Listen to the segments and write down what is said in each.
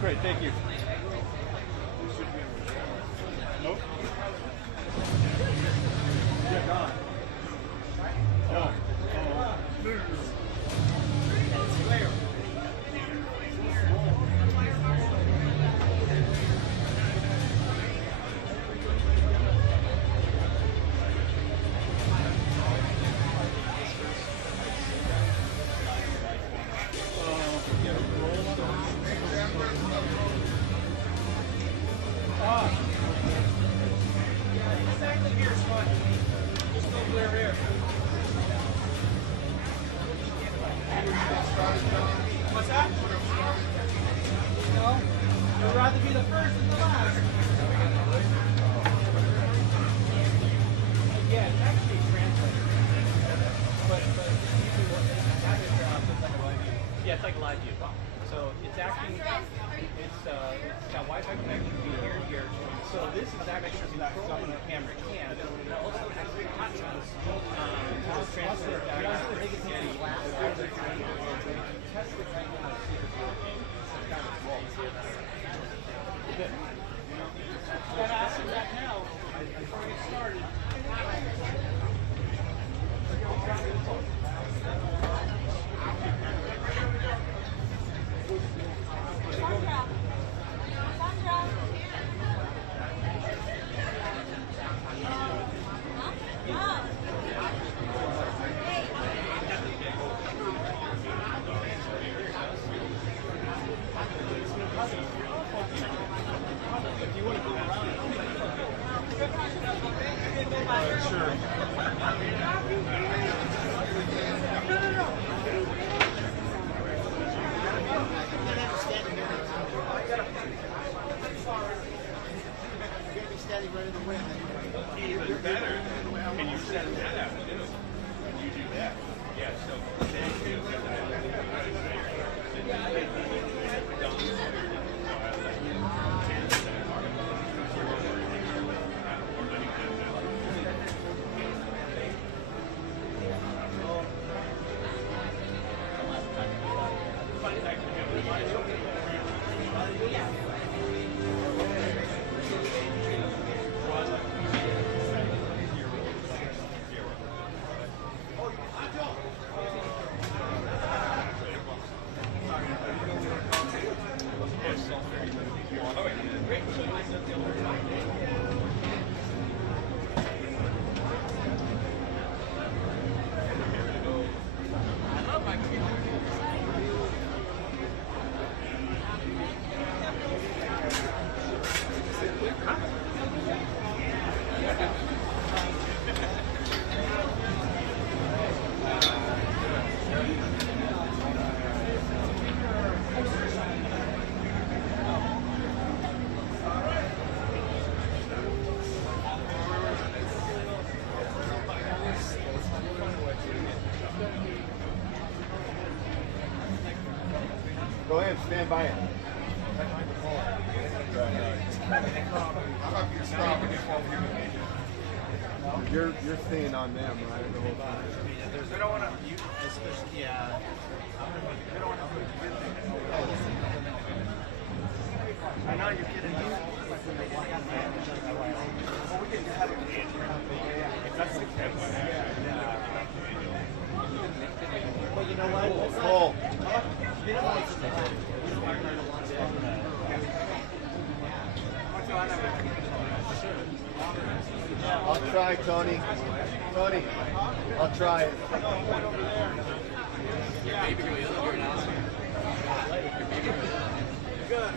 great. Thank you. Nope. You're gone. Oh. What's that? No. I'd rather be the first than the last. Yeah, it's actually translated. But usually what that is, yeah, it's like a live view. So it's acting, it's got Wi-Fi connection to here and here. So this is actually controlling the camera can. It also has hotspots. Transfer that. Test it right now to see if it's working. Good. Gotta ask him that now before we get started. Even better. Can you set that up too? When you do that? Yeah, so Go ahead, stand by it. You're staying on them, right? The whole time. We don't want to, especially, yeah. We don't want to put I know you're kidding me. Well, we can have it. Well, you know what? Full. I'll try, Tony. Tony, I'll try it. Good.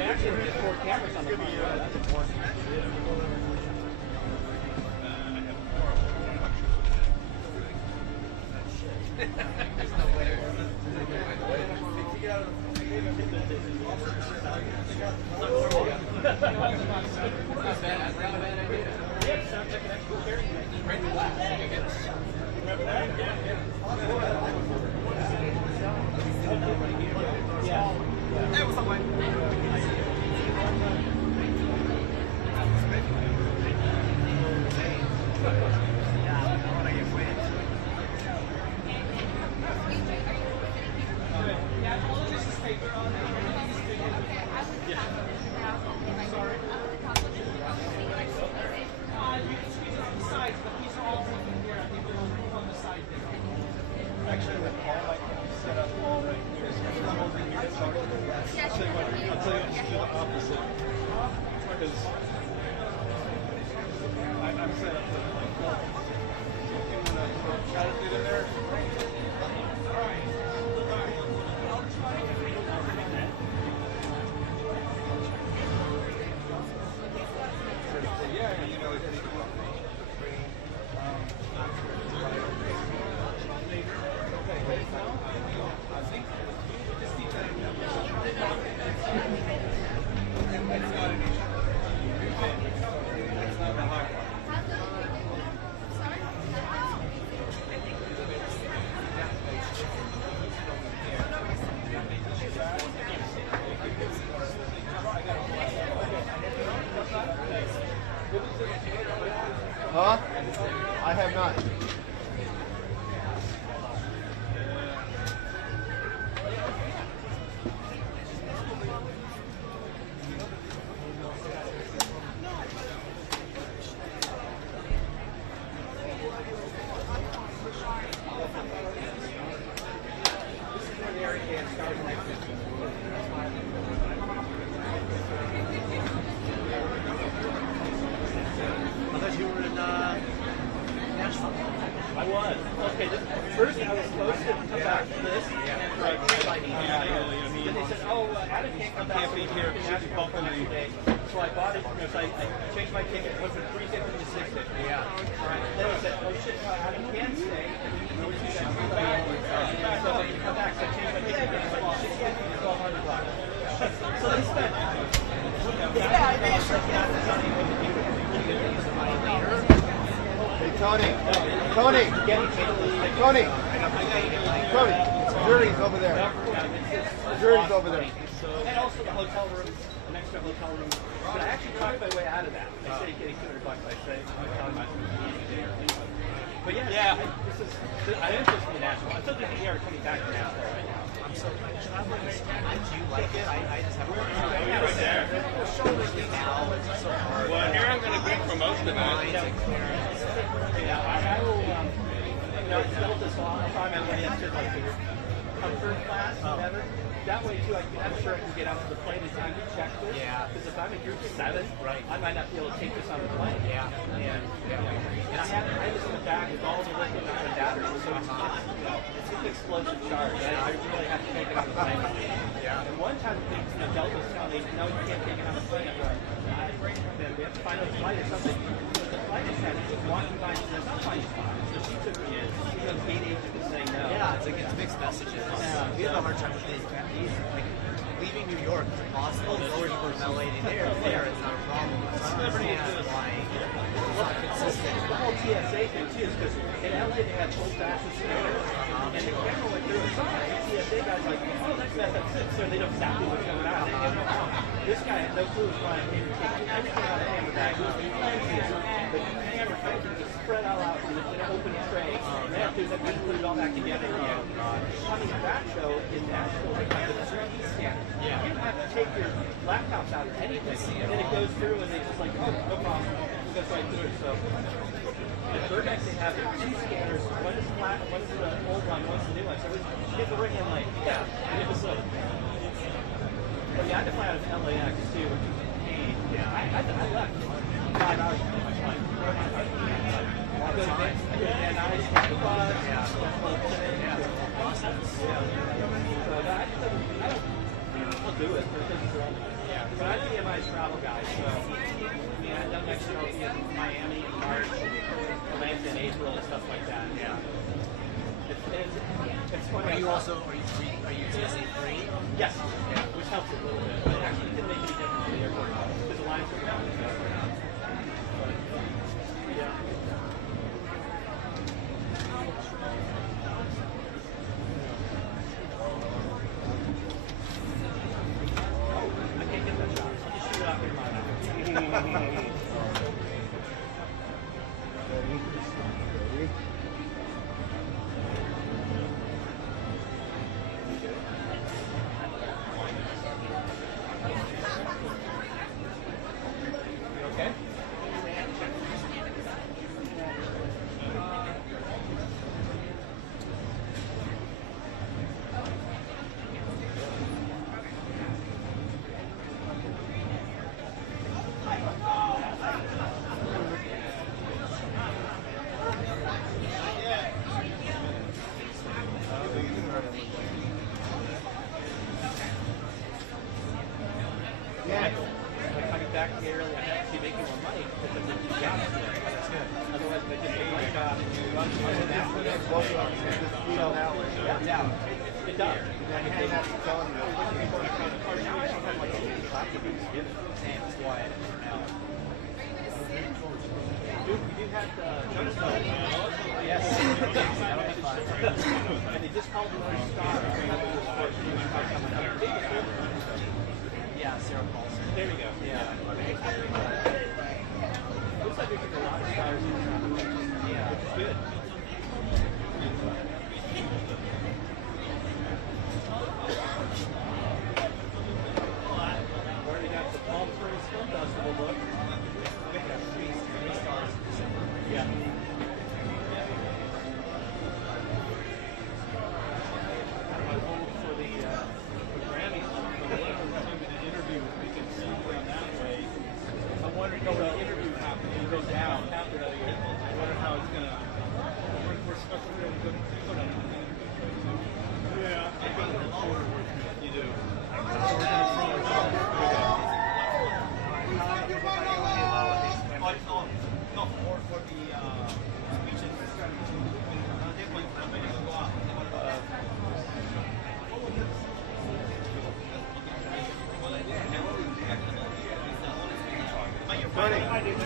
Actually, there's 4 cameras on the front. That's important. Hey, what's up, Mike? Huh? I have not. I was. Okay, first I was supposed to come back to this and like then they said, oh, Adam can't come back here. So I bought it, so I changed my ticket. It went from 350 to 650. Yeah. Then I said, oh shit, Adam can stay. So I can come back. So I changed my ticket from 650 to 1200 bucks. So they spent. Hey, Tony. Tony. Tony. Tony. Jury's over there. Jury's over there. And also the hotel room, an extra hotel room. But I actually talked my way out of that. I said getting $200 I say. But yeah, I'm interested in Nashville. I'm so thinking you're coming back to Nashville right now. I'm so I do like it. I just have Right there. Well, here I'm going to be for most of it. Yeah, I will, it's built this long. I'll find my way into like the comfort class, whatever. That way, too, I'm sure I can get out to the plane and time to check this. Yeah. Because if I'm in group 7, I might not be able to take this on the plane. Yeah. And I just went back with all the lithium ion batteries. So it's an explosive charge. I really have to take it on the plane. Yeah. And one time, the Delta was telling me, no, you can't take it on the plane. I'm like, then we have to find a flight or something. But the flight attendant was walking by and says, I'll find a spot. So she took me in. She was gate agent to say no. Yeah, it's like it's mixed messages. We have a hard time with these. Like, leaving New York is impossible. Going from LA to there is not a problem. So I understand why it's not consistent. The whole TSA thing too is because in LA they have old-fashioned scanners, and the camera went through it. Sometimes the TSA guy's like, oh, that's it. So they know exactly what's going on. They don't know. This guy had no clue why I came to take everything out of the hammer bag. But the camera thing just spread all out in an open tray. And they have to put it all back together. Coming to that show in Nashville, they have the 3D scanner. You don't have to take your laptops out or anything. And then it goes through and they just like, oh, no problem. It goes right through it. So at Burbank they have 2 scanners. One is flat, one is the old one, one's the new one. So we get the ring in like, and it was like, but yeah, I had to fly out of LAX too, which was a pain. I left 5 hours from my flight. I did Van Nuys, take the bus, I'll do it. But I'd be a nice travel guy, so I know next year I'll be in Miami in March, Atlanta in April, and stuff like that. Yeah. It's funny. Are you TSA free? Yes. Yeah, which helps a little bit. But it actually didn't make any difference to the airport because the lines are down. There we go. Yeah. Looks like we took a lot of stars.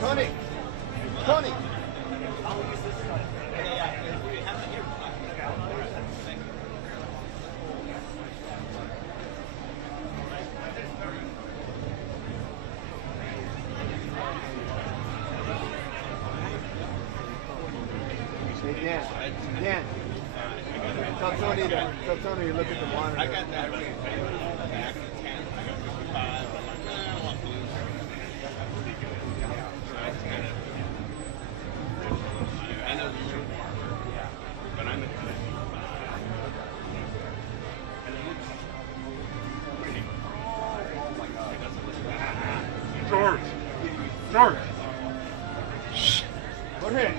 Tony! Dan. Tell Tony you look at the monitor. I got that right. Back to 10. I got 55. I'm like, I want blue. So that's kind of. I know the show. But I'm at 55. And it looks pretty. Oh my God. George! George! Shh! Go ahead.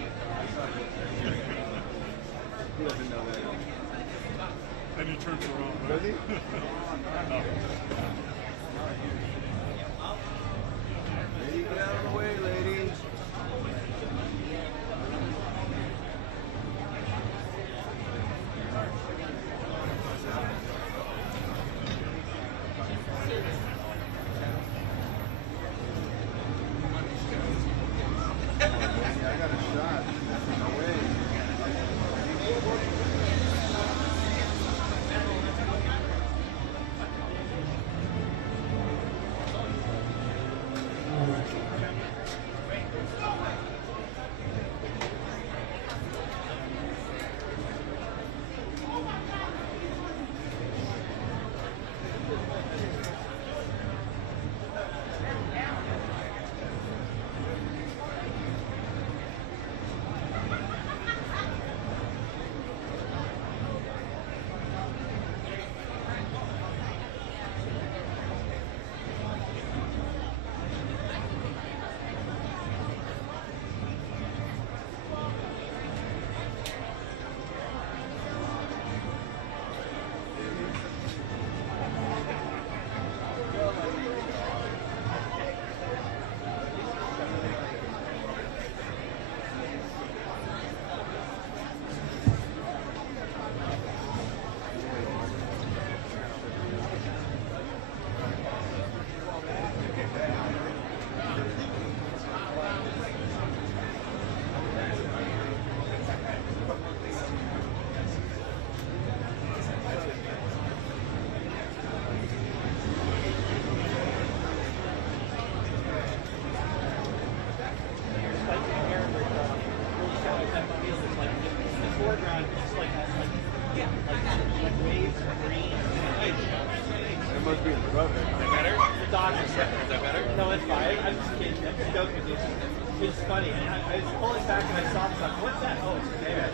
He doesn't know that. Then he turns around. Does he? No. Lady, get out of the way, lady. I got a shot. No way. It must be in the rubber. Is that better? The Dodgers. Is that better? No, it's fine. I'm just kidding. I'm just joking with you. It's funny. I was pulling back and I saw something. What's that? Oh, it's there.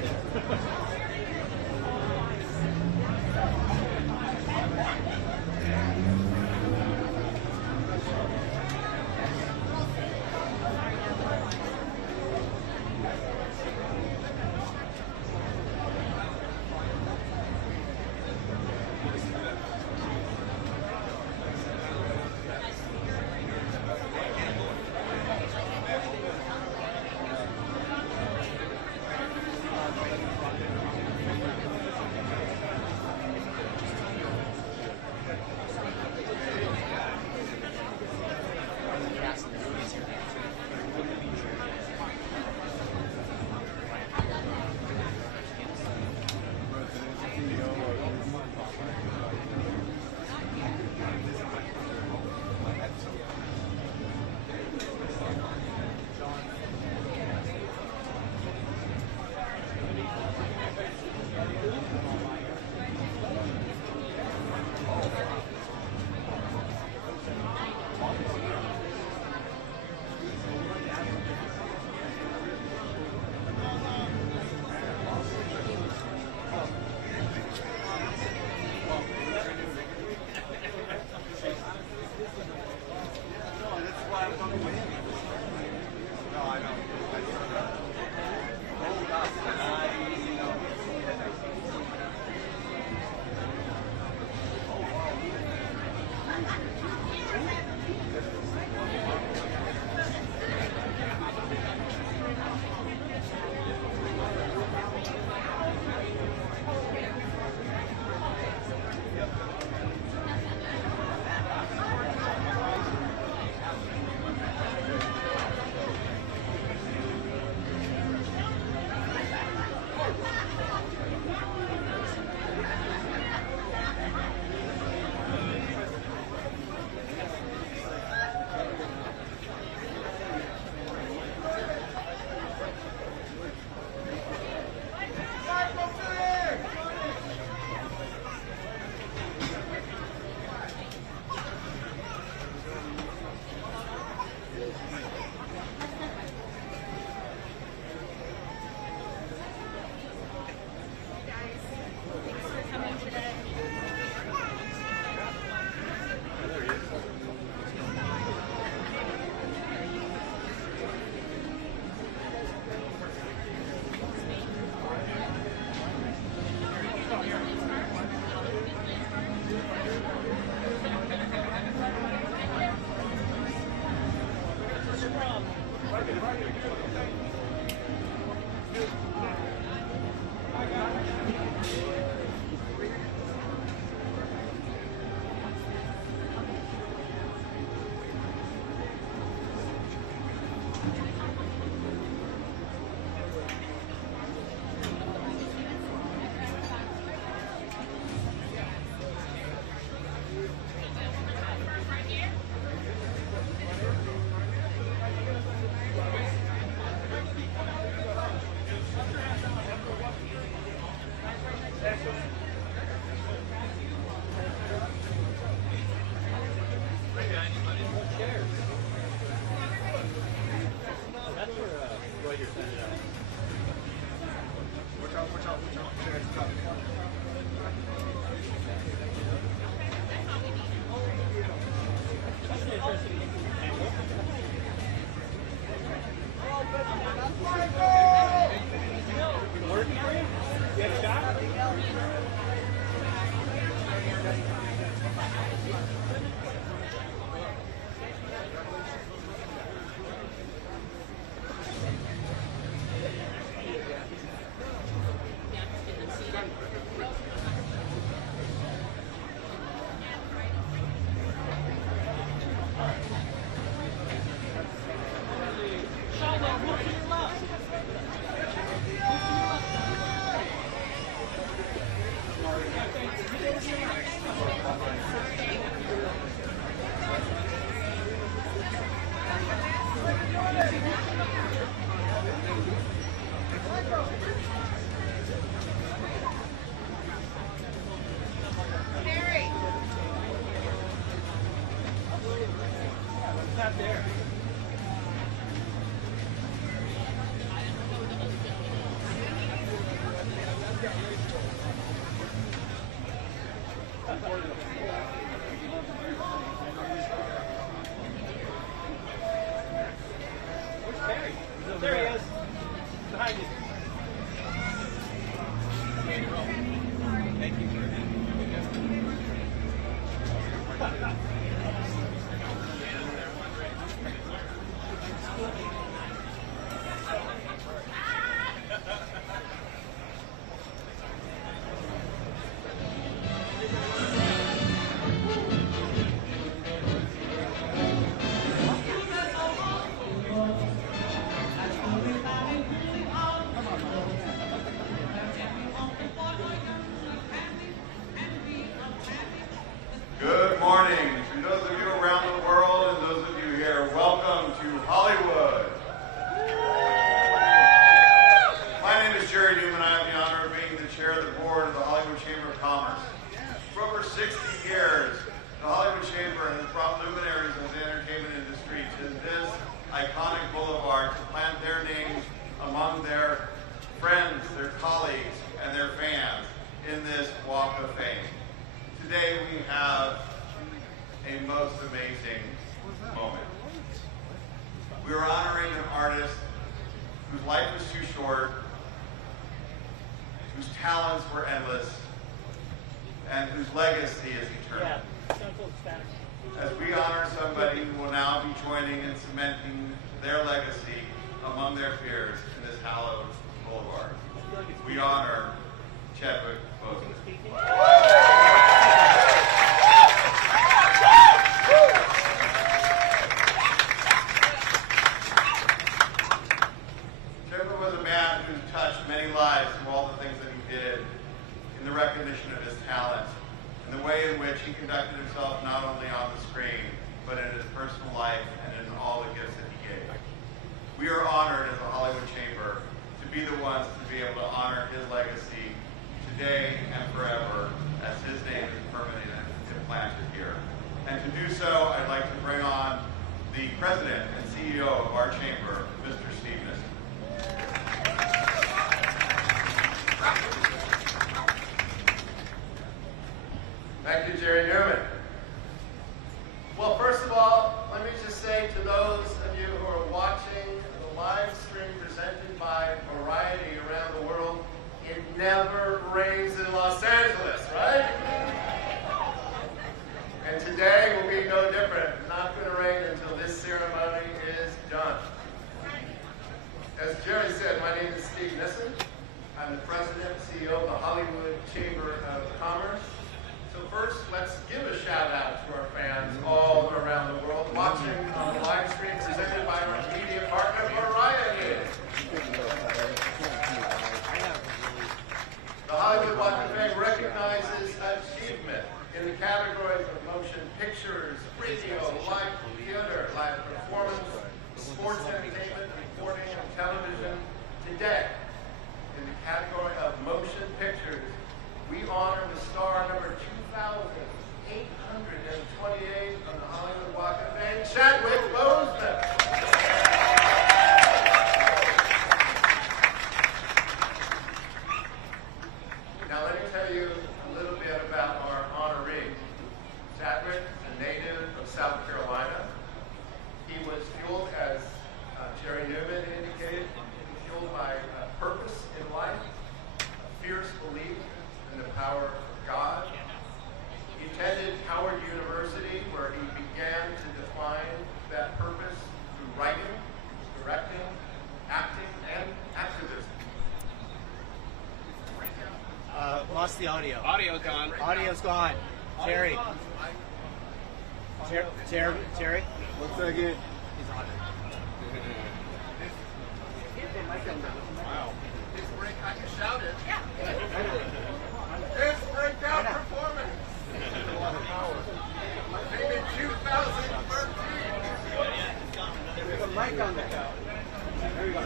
There he is. Behind you. Thank you. Good morning to those of you around the world and those of you here. Welcome to Hollywood. My name is Jerry Newman. I have the honor of being the chair of the board of the Hollywood Chamber of Commerce. For over 60 years, the Hollywood Chamber has brought luminaries of the entertainment industry to this iconic boulevard to plant their names among their friends, their colleagues, and their fans in this Walk of Fame. Today we have a most amazing moment. We are honoring an artist whose life was too short, whose talents were endless, and whose legacy is eternal. As we honor somebody who will now be joining and cementing their legacy among their peers in this hallowed boulevard, we honor Chadwick Boseman. Chadwick was a man who touched many lives through all the things that he did in the recognition of his talent and the way in which he conducted himself not only on the screen, but in his personal life and in all the gifts that he gave. We are honored as the Hollywood Chamber to be the ones to be able to honor his legacy today and forever, as his name is permanently implanted here. And to do so, I'd like to bring on the president and CEO of our chamber, Mr. Steve Nissen. Thank you, Jerry Newman. Well, first of all, let me just say to those of you who are watching the live stream presented by Variety around the world, it never rains in Los Angeles, right? And today will be no different. It's not going to rain until this ceremony is done. As Jerry said, my name is Steve Nissen. I'm the president and CEO of the Hollywood Chamber of Commerce. So first, let's give a shout out to our fans all around the world watching on the live stream presented by our media partner, Variety. The Hollywood Walk of Fame recognizes achievement in the categories of motion pictures, radio, live theater, live performance, sports entertainment, reporting, and television. Today, in the category of motion pictures, we honor the star number 2,828 on the Hollywood Walk of Fame, Chadwick Boseman. Now let me tell you a little bit about our honoree. Chadwick is a native of South Carolina. He was fueled, as Jerry Newman indicated, fueled by purpose in life, a fierce belief in the power of God. He attended Howard University, where he began to define that purpose through writing, directing, acting, and activism. Lost the audio. Audio gone. Audio's gone. Jerry. Jerry. 1 second. Wow. I can shout it. This breakdown performance. Maybe 2013. There's a mic on there. There we go.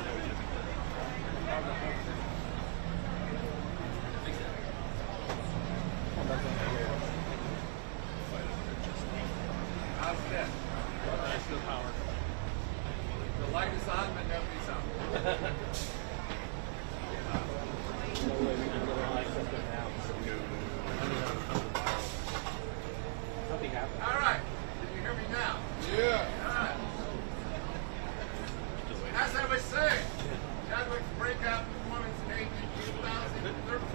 How's this? That's no power. The light is on, but nobody's on. All right. Can you hear me now? Yeah. All right. As I was saying, breakout performance made in 2013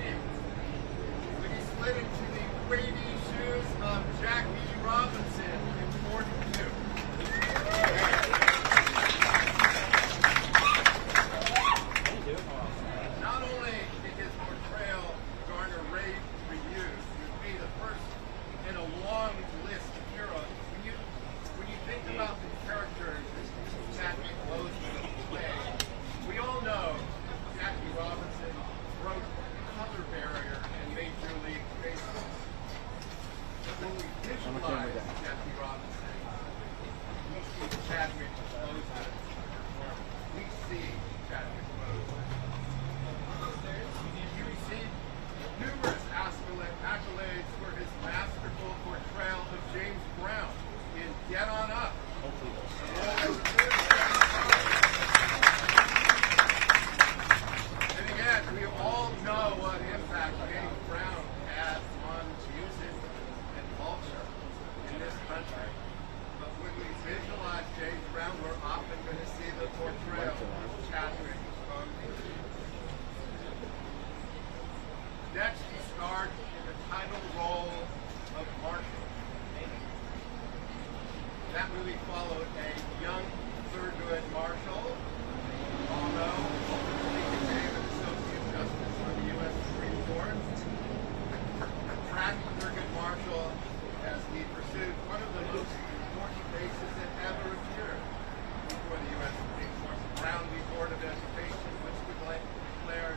when he slid into the weighty shoes of Jackie Robinson in 42. Not only did his portrayal garner rave reviews, he would be the first in a long list era. When you think about the characters Chadwick Boseman played, we all know Jackie Robinson broke the color barrier in Major League Baseball. But when we visualize Jackie Robinson, we see Chadwick Boseman. We see Chadwick Boseman. He received numerous accolades for his masterful portrayal of James Brown in Get On Up. And again, we all know what impact James Brown had on music and culture in this country. But when we visualize James Brown, we're often going to see the portrayal of Chadwick Boseman. Next, he starred in the title role of Marshall. That movie followed a young Thurgood Marshall, although ultimately became an associate justice on the U.S. Supreme Court. Track Thurgood Marshall as he pursued one of the most important cases that ever appeared before the U.S. Supreme Court, the Brown v. Board of Education, which declared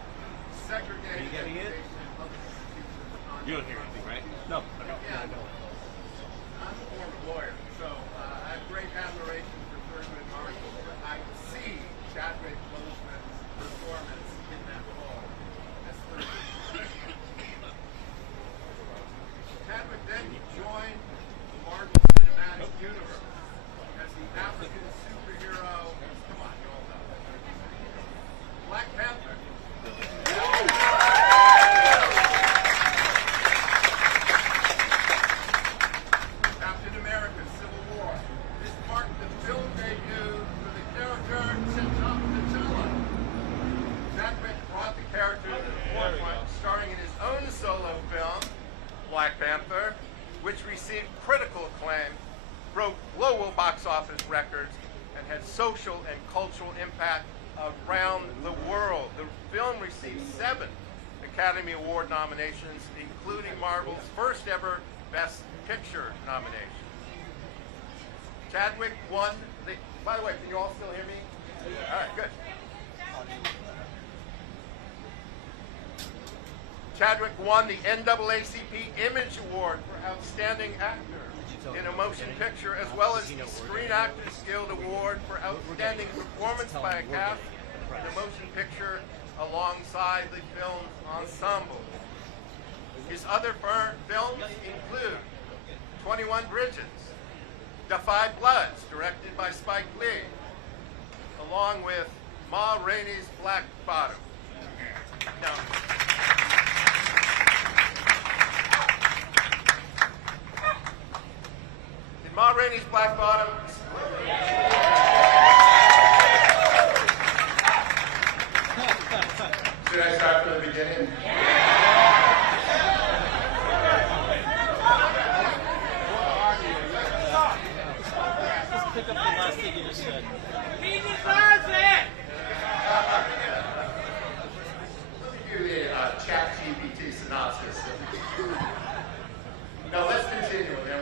segregated education public institutions on. You don't hear anything, right? No. Yeah, I'm a former lawyer, so I have great admiration for Thurgood Marshall, but I see Chadwick Boseman's performance in that role as Thurgood. Chadwick then joined the Marvel Cinematic Universe as the African superhero. Come on, you all know that. Black Panther. Captain America: Civil War. This marked the film debut for the character T'Challa. Chadwick brought the character to the forefront, starring in his own solo film, Black Panther, which received critical acclaim, broke global box office records, and had social and cultural impact around the world. The film received 7 Academy Award nominations, including Marvel's first ever Best Picture nomination. Chadwick won the, by the way, can you all still hear me? All right, good. Chadwick won the NAACP Image Award for Outstanding Actor in a Motion Picture, as well as the Screen Actors Guild Award for Outstanding Performance by a Cast in a Motion Picture alongside the film's ensemble. His other films include 21 Bridges, The Five Bloods, directed by Spike Lee, along with Ma Rainey's Black Bottom. Now, in Ma Rainey's Black Bottom, should I start from the beginning? Pick up the last thing you just said. He deserves it! Let me give you the ChatGPT synopsis. Now let's continue, and then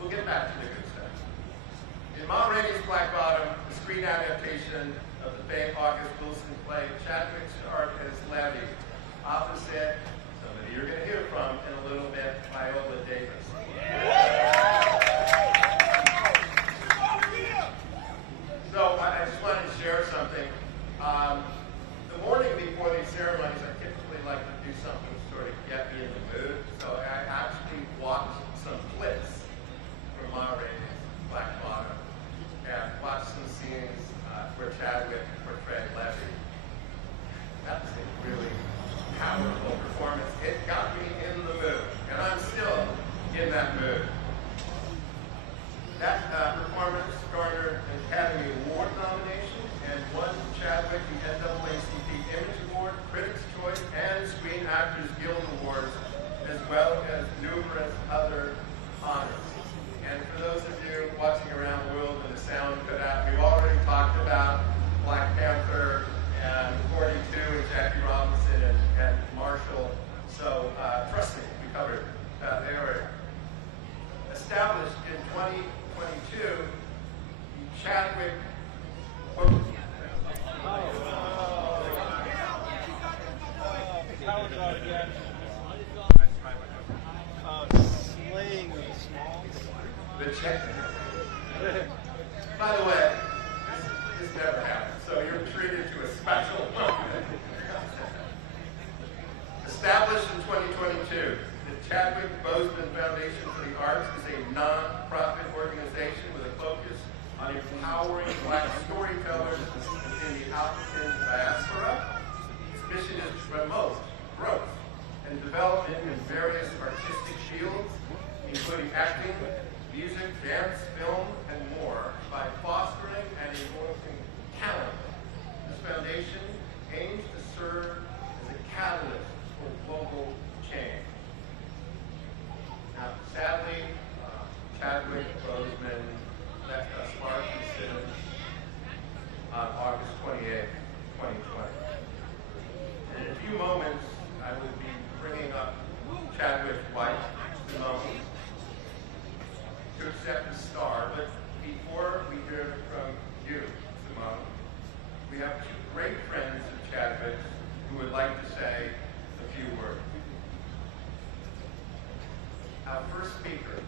we'll get back to the good stuff. In Ma Rainey's Black Bottom, the screen adaptation of the famed August Wilson play, Chadwick starred as Levy, opposite somebody you're going to hear from in a little bit, Viola Davis. So I just wanted to share something. The morning before these ceremonies, I typically like to do something to sort of get me in the mood. So I actually watched some clips from Ma Rainey's Black Bottom and watched some scenes where Chadwick portrayed Levy. That was a really powerful performance. It got me in the mood, and I'm still in that mood. That performance garnered an Academy Award nomination and won Chadwick the Established in 2022, the Chadwick Boseman Foundation for the Arts is a non-profit organization with a focus on empowering Black storytellers within the African diaspora. Its mission is to promote growth and development in various artistic fields, including acting, music, dance, film, and more, by fostering and endorsing talent. This foundation aims to serve as a catalyst for global change. Now, sadly, Chadwick Boseman left us Parkinson's on August 28, 2020. And in a few moments, I will be bringing up Chadwick's wife, Simone, to accept the star. But before we hear from you, Simone, we have two great friends of Chadwick's who would like to say a few words. Our first speaker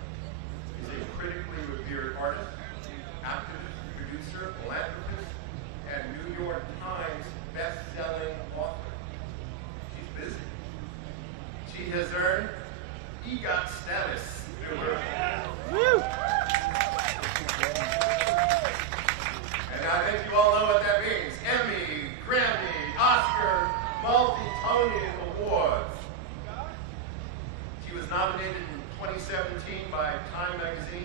is a critically revered artist, activist, producer, philanthropist, and New York Times best-selling author. She's busy. She has earned EGOT status. Woo! And I think you all know what that means. Emmy, Grammy, Oscar, multi-Tony awards. She was nominated in 2017 by Time Magazine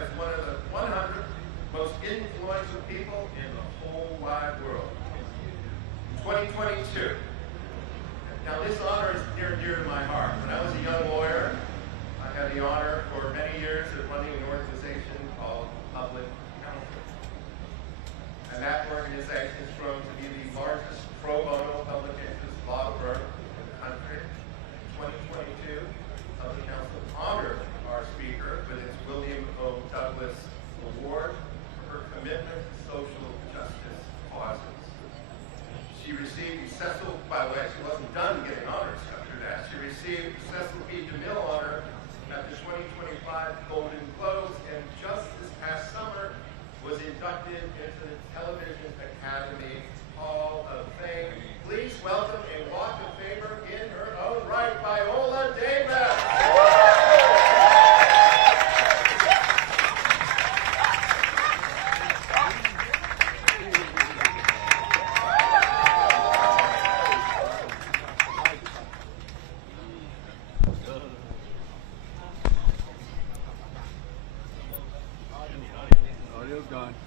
as one of the 100 most influential people in the whole wide world. 2022. Now this honor is near and dear to my heart. When I was a young lawyer, I had the honor for many years of running an organization called Public Counsel. And that organization has grown to be the largest pro bono public interest law firm in the country. In 2022, Public Counsel honored our speaker with its William O. Douglas Award for her commitment to social justice causes. She received the Cecil, by the way, she wasn't done getting honors after that. She received the Cecil B. DeMille Honor at the 2025 Golden Globes, and just this past summer was inducted into the Television Academy Hall of Fame. Please welcome a Walk of Fame in her own right, Viola Davis.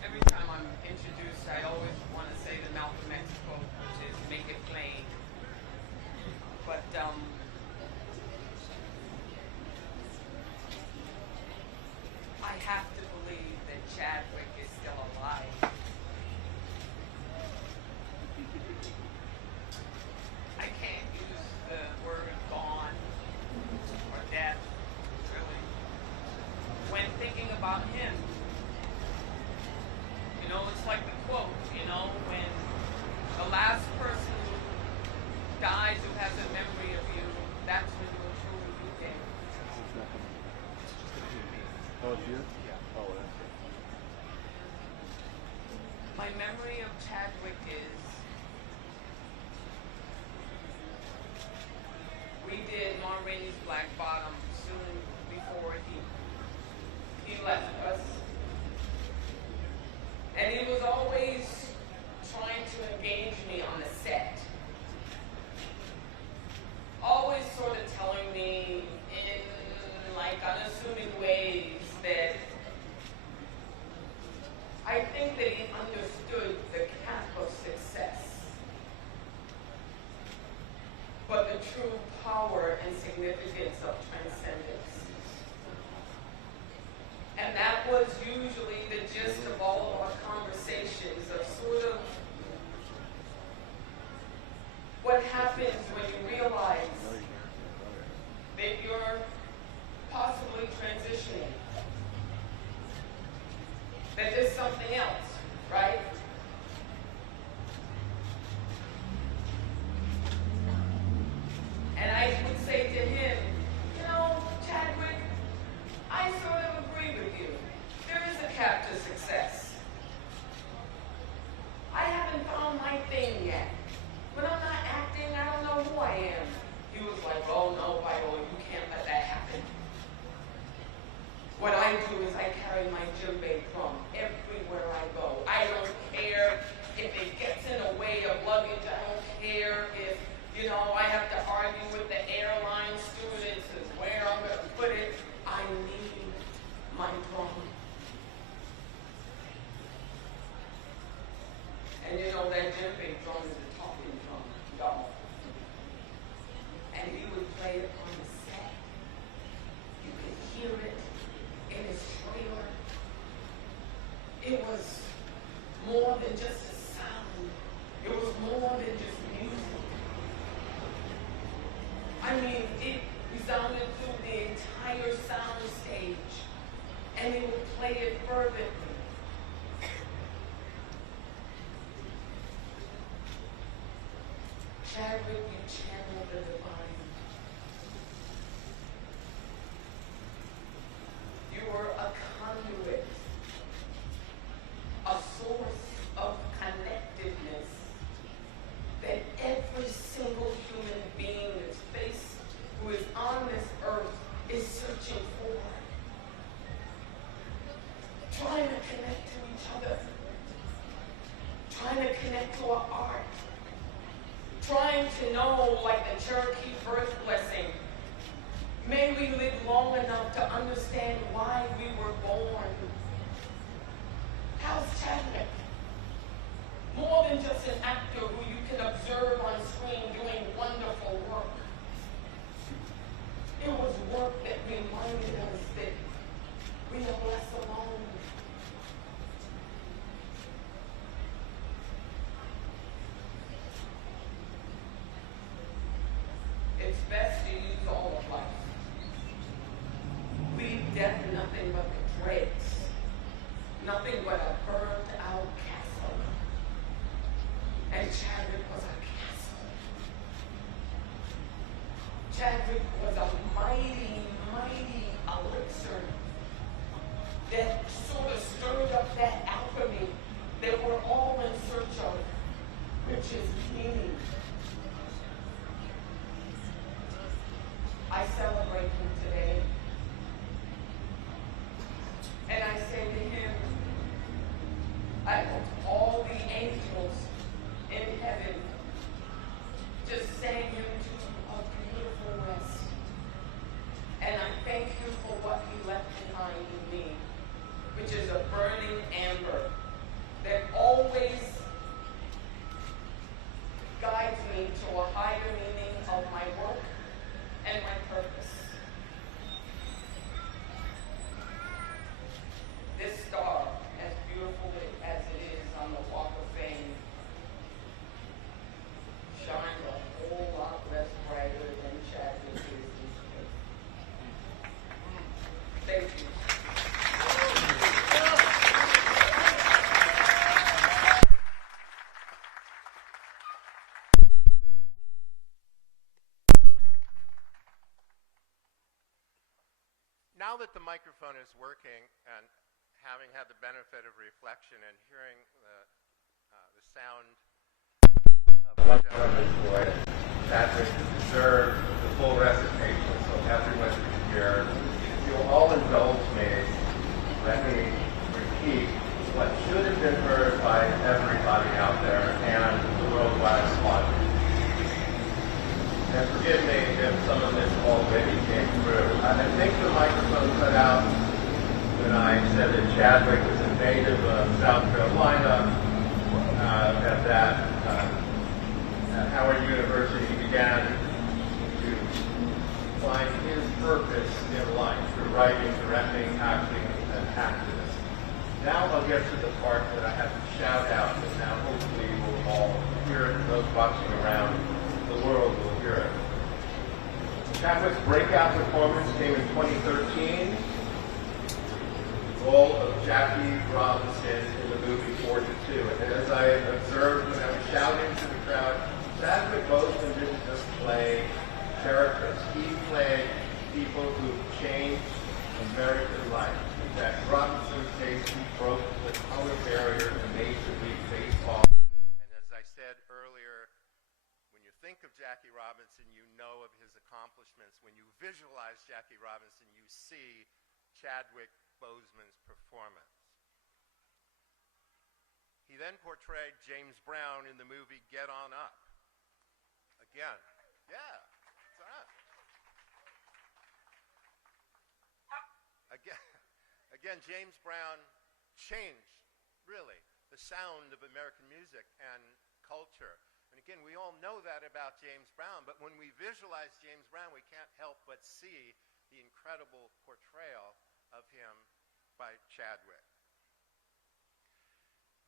Every time I'm introduced, I always want to say the Malcolm X quote, which is "make it plain." But I have to believe that Chadwick is still alive. I can't use the word gone or death, really, when thinking about him. You know, it's like the quote, you know, when the last person who dies who has a memory of you, that's when you will truly be dead. Oh, it's you? Yeah. Oh, that's it. My memory of Chadwick is we did Norm Rainey's Black Bottom soon before he left us. And he was always trying to engage me on the set. Always sort of telling me in like unassuming ways that I think that he understood the cap of success, but the true power and significance of transcendence. And that was usually the gist of all of our conversations, of sort of what happens when you realize that you're possibly transitioning, that there's something else, right? And I would say to him, you know, Chadwick, I sort of agree with you. There is a cap to success. I haven't found my thing yet. drum is a talking drum, y'all. And he would play it on the set. You could hear it in his trailer. It was more than just a sound. It was more than just music. I mean, it resounded through the entire sound stage, and he would play it fervently. Chadwick, you channel the divine. You were a conduit, a source of connectiveness that every single human being that's faced, who is on this earth, is searching for. Trying to connect to each other. Trying to connect to our art. Trying to know, like the Cherokee birth blessing, may we live long enough to understand why we were born. How's Chadwick? More than just an actor who you can observe on screen doing wonderful work. It was work that reminded us that we are less alone. It's best to use all of life. Leave death nothing but the dregs, nothing but a burned out castle. And Chadwick was a castle. Chadwick was a mighty, mighty elixir that sort of stirred up that alchemy that we're all in search of, which is meaning. I celebrate him today. And I say to him, I hope all the angels in heaven just sang him to a beautiful rest. And I thank you for what he left behind in me, which is a burning amber that always guides me to a higher meaning of my work and my purpose. This star, as beautiful as it is on the Walk of Fame, shines a whole lot less brighter than Chadwick is these days. Thank you. Now that the microphone is working, and having had the benefit of reflection and hearing the sound of what gentleman's voice, Chadwick deserved the full recitation, so everyone can hear. If you'll all indulge me, let me repeat what should have been heard by everybody out there and the worldwide audience. And forgive me if some of this already came through. I think the microphone cut out when I said that Chadwick was a native of South Carolina, that Howard University began to find his purpose in life through writing, directing, acting, and activism. Now I'll get to the part that I have to shout out, and now hopefully you will all hear it, and those watching around the world will hear it. Chadwick's breakout performance came in 2013, the role of Jackie Robinson in the movie 4 to 2. And as I observed when I was shouting to the crowd, Chadwick Boseman didn't just play characters. He played people who changed American life. In fact, Robinson's case, he broke the color barrier in Major League Baseball. And as I said earlier, when you think of Jackie Robinson, you know of his accomplishments. When you visualize Jackie Robinson, you see Chadwick Boseman's performance. He then portrayed James Brown in the movie Get On Up. Again, yeah, it's on. Again, James Brown changed, really, the sound of American music and culture. again, we all know that about James Brown, but when we visualize James Brown, we can't help but see the incredible portrayal of him by Chadwick.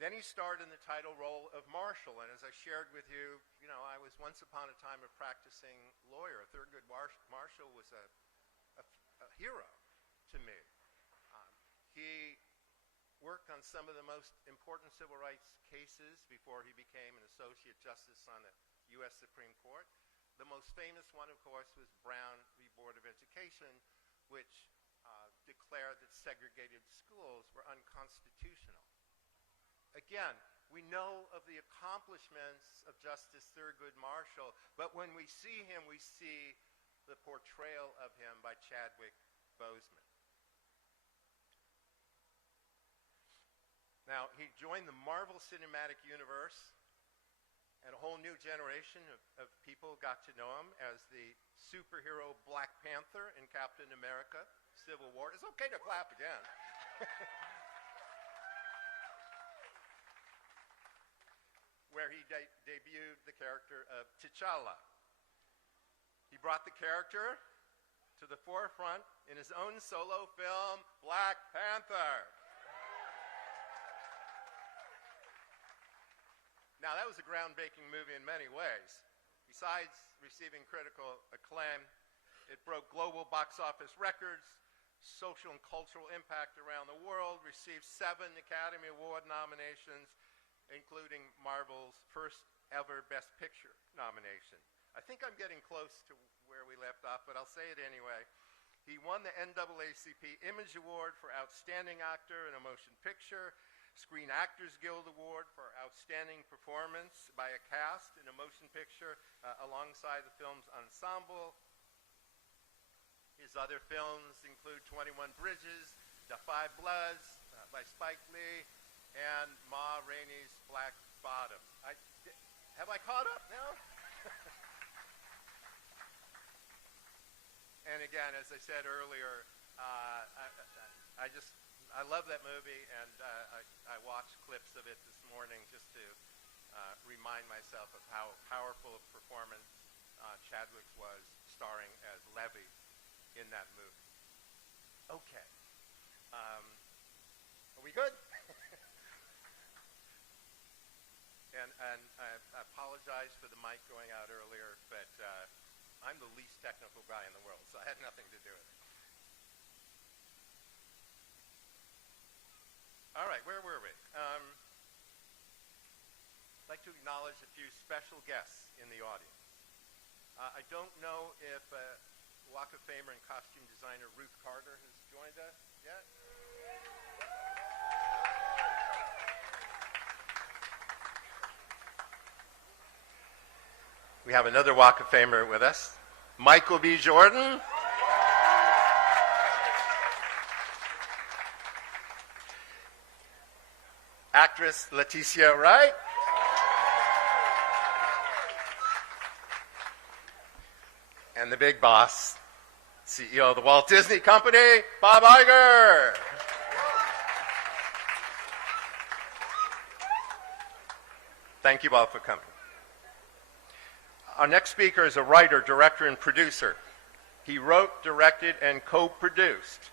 Then he starred in the title role of Marshall, and as I shared with you, I was once upon a time a practicing lawyer. Thurgood Marshall was a hero to me. He worked on some of the most important civil rights cases before he became an associate justice on the U.S. Supreme Court. The most famous one, of course, was Brown v. Board of Education, which declared that segregated schools were unconstitutional. Again, we know of the accomplishments of Justice Thurgood Marshall, but when we see him, we see the portrayal of him by Chadwick Boseman. Now, he joined the Marvel Cinematic Universe, and a whole new generation of people got to know him as the superhero Black Panther in Captain America Civil War. It's okay to clap again. Where he debuted the character of T'Challa. He brought the character to the forefront in his own solo film, Black Panther. Now, that was a groundbreaking movie in many ways. Besides receiving critical acclaim, it broke global box office records, social and cultural impact around the world, received 7 Academy Award nominations, including Marvel's first ever Best Picture nomination. I think I'm getting close to where we left off, but I'll say it anyway. He won the NAACP Image Award for Outstanding Actor in a Motion Picture, Screen Actors Guild Award for Outstanding Performance by a Cast in a Motion Picture alongside the film's ensemble. His other films include 21 Bridges, The Five Bloods by Spike Lee, and Ma Rainey's Black Bottom. Have I caught up now? And again, as I said earlier, I love that movie, and I watched clips of it this morning just to remind myself of how powerful a performance Chadwick was starring as Levy in that movie. Okay. Are we good? And I apologize for the mic going out earlier, but I'm the least technical guy in the world, so I had nothing to do with it. All right, where were we? I'd like to acknowledge a few special guests in the audience. I don't know if Walk of Famer and costume designer Ruth Carter has joined us yet. We have another Walk of Famer with us, Michael B. Jordan. Actress Leticia Wright. And the big boss, CEO of the Walt Disney Company, Bob Iger. Thank you all for coming. Our next speaker is a writer, director, and producer. He wrote, directed, and co-produced.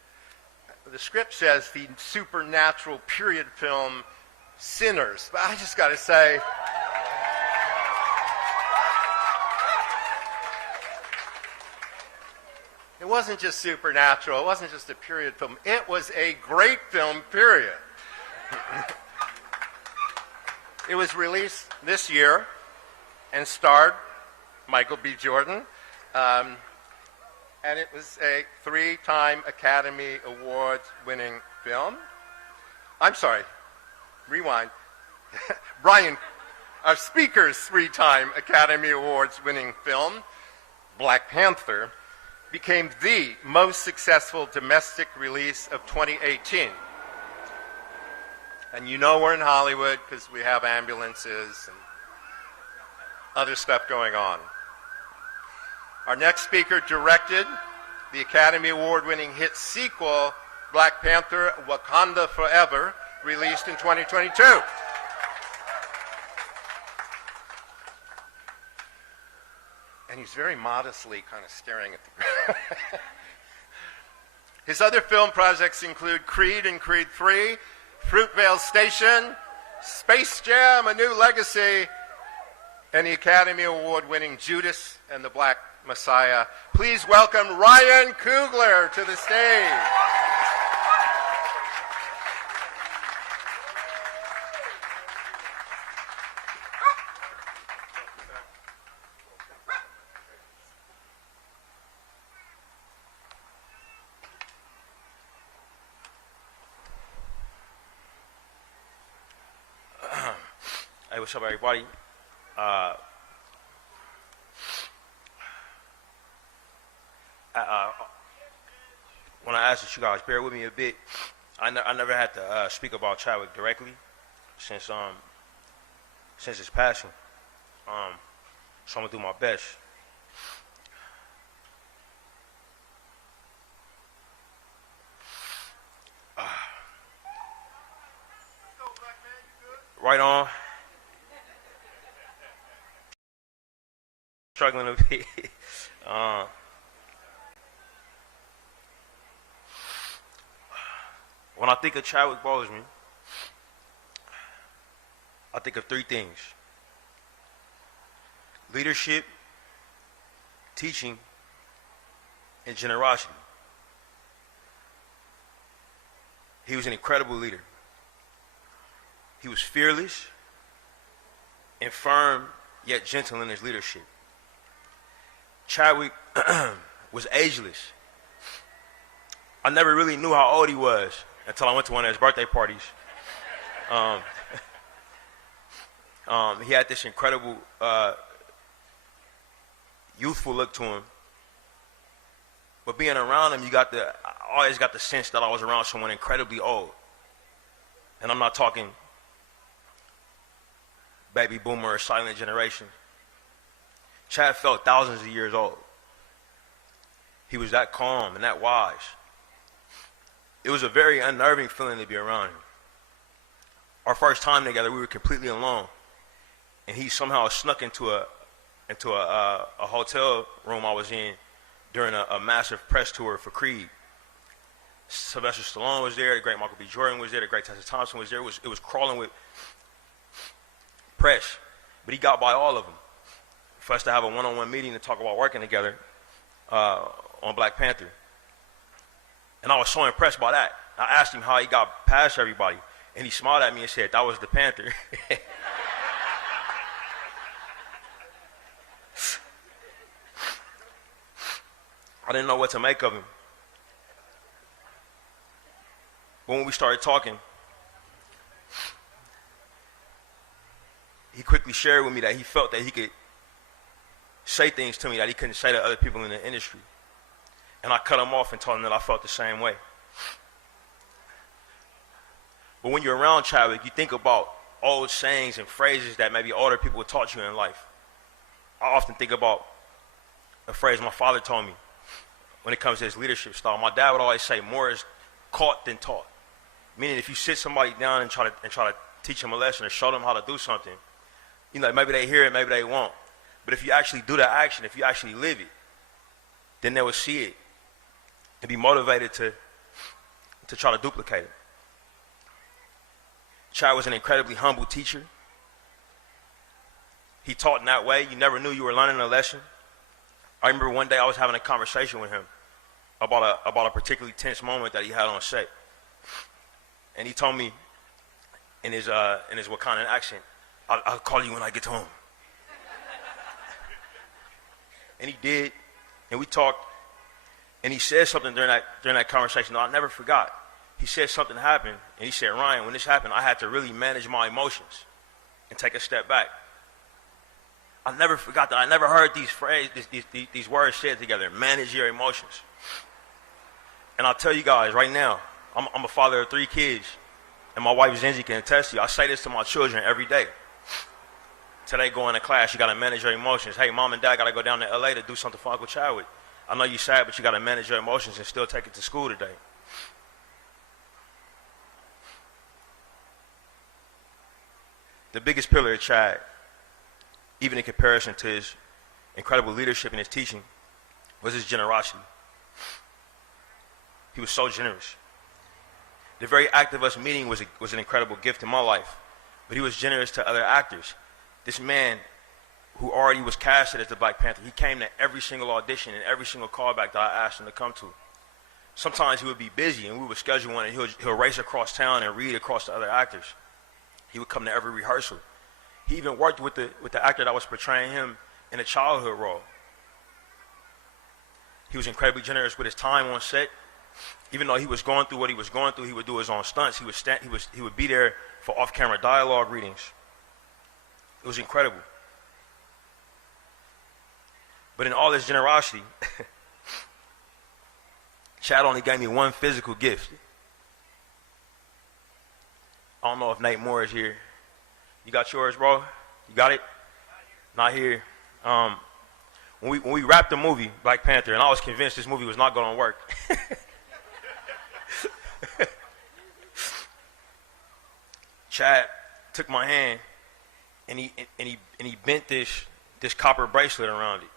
The script says the supernatural period film Sinners, but I just got to say, it wasn't just supernatural, it wasn't just a period film, it was a great film, period. It was released this year and starred Michael B. Jordan, and it was a 3-time Academy Awards winning film. I'm sorry, rewind. Brian, our speaker's 3-time Academy Awards winning film, Black Panther, became the most successful domestic release of 2018. And you know we're in Hollywood because we have ambulances and other stuff going on. Our next speaker directed the Academy Award-winning hit sequel, Black Panther: Wakanda Forever, released in 2022. And he's very modestly kind of staring at the ground. His other film projects include Creed and Creed 3, Fruitvale Station, Space Jam, A New Legacy, and the Academy Award-winning Judas and the Black Messiah. Please welcome Ryan Coogler to the stage. Hey, what's up, everybody? When I asked that you guys bear with me a bit, I never had to speak about Chadwick directly since his passing. So I'm gonna do my best. Right on. Struggling a bit. When I think of Chadwick Boseman, I think of three things: leadership, teaching, and generosity. He was an incredible leader. He was fearless and firm, yet gentle in his leadership. Chadwick was ageless. I never really knew how old he was until I went to one of his birthday parties. He had this incredible youthful look to him. But being around him, I always got the sense that I was around someone incredibly old. And I'm not talking baby boomer or silent generation. Chad felt thousands of years old. He was that calm and that wise. It was a very unnerving feeling to be around him. Our first time together, we were completely alone, and he somehow snuck into a hotel room I was in during a massive press tour for Creed. Sylvester Stallone was there, the great Michael B. Jordan was there, the great Tessa Thompson was there. It was crawling with press, but he got by all of them for us to have a one-on-one meeting to talk about working together on Black Panther. And I was so impressed by that. I asked him how he got past everybody, and he smiled at me and said, "That was the Panther." I didn't know what to make of him. But when we started talking, he quickly shared with me that he felt that he could say things to me that he couldn't say to other people in the industry. And I cut him off and told him that I felt the same way. But when you're around Chadwick, you think about old sayings and phrases that maybe older people taught you in life. I often think about a phrase my father told me when it comes to his leadership style. My dad would always say, "More is caught than taught." Meaning, if you sit somebody down and try to teach them a lesson or show them how to do something, maybe they hear it, maybe they won't. But if you actually do the action, if you actually live it, then they will see it and be motivated to try to duplicate it. Chad was an incredibly humble teacher. He taught in that way. You never knew you were learning a lesson. I remember one day I was having a conversation with him about a particularly tense moment that he had on set. And he told me in his Wakandan accent, I'll call you when I get home." And he did, and we talked, and he said something during that conversation that I never forgot. He said something happened, and he said, "Ryan, when this happened, I had to really manage my emotions and take a step back." I never forgot that. I never heard these words said together, manage your emotions. And I'll tell you guys right now, I'm a father of 3 kids, and my wife Zenzi can attest to you. I say this to my children every day. Today, going to class, you got to manage your emotions. Hey, mom and dad got to go down to LA to do something for Uncle Chadwick. I know you're sad, but you got to manage your emotions and still take it to school today. The biggest pillar of Chad, even in comparison to incredible leadership in his teaching was his generosity. He was so generous. The very act of us meeting was an incredible gift in my life, but he was generous to other actors. This man who already was casted as the Black Panther, he came to every single audition and every single callback that I asked him to come to. Sometimes he would be busy and we would schedule one and he'll race across town and read across to other actors. He would come to every rehearsal. He even worked with the actor that was portraying him in a childhood role. He was incredibly generous with his time on set. Even though he was going through what he was going through, he would do his own stunts. He would be there for off-camera dialogue readings. It was incredible. But in all this generosity, Chad only gave me one physical gift. I don't know if Nate Moore is here. You got yours, bro? You got it? Not here. When we wrapped the movie, Black Panther, and I was convinced this movie was not going to work. Chad took my hand and he bent this copper bracelet around it.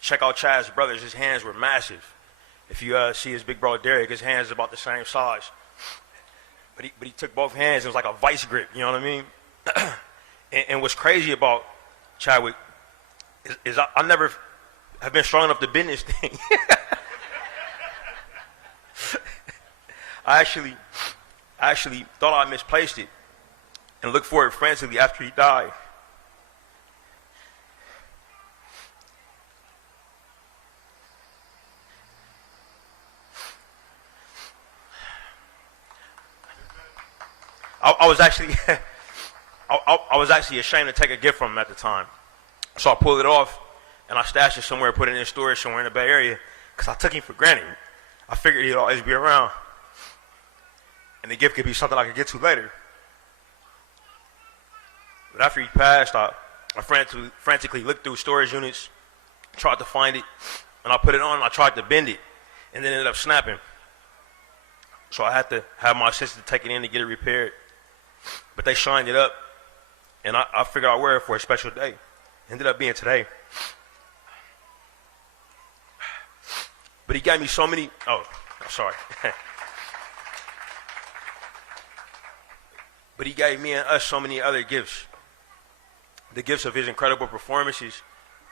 Check out Chad's brothers. His hands were massive. If you see his big bro Derek, his hands is about the same size. But he took both hands. It was like a vice grip. You know what I mean? and what's crazy about Chadwick is I never have been strong enough to bend this thing. I actually thought I misplaced it and looked for it frantically after he died. I was actually ashamed to take a gift from him at the time. So I pulled it off and I stashed it somewhere, put it in storage somewhere in the Bay Area, because I took him for granted. I figured he'd always be around. And the gift could be something I could get to later. But after he passed, I frantically looked through storage units, tried to find it, and I put it on and I tried to bend it, and then it ended up snapping. So I had to have my assistant take it in to get it repaired. But they shined it up, and I figured I'd wear it for a special day. Ended up being today. But he gave me so many, sorry. But he gave me and us so many other gifts. The gifts of his incredible performances,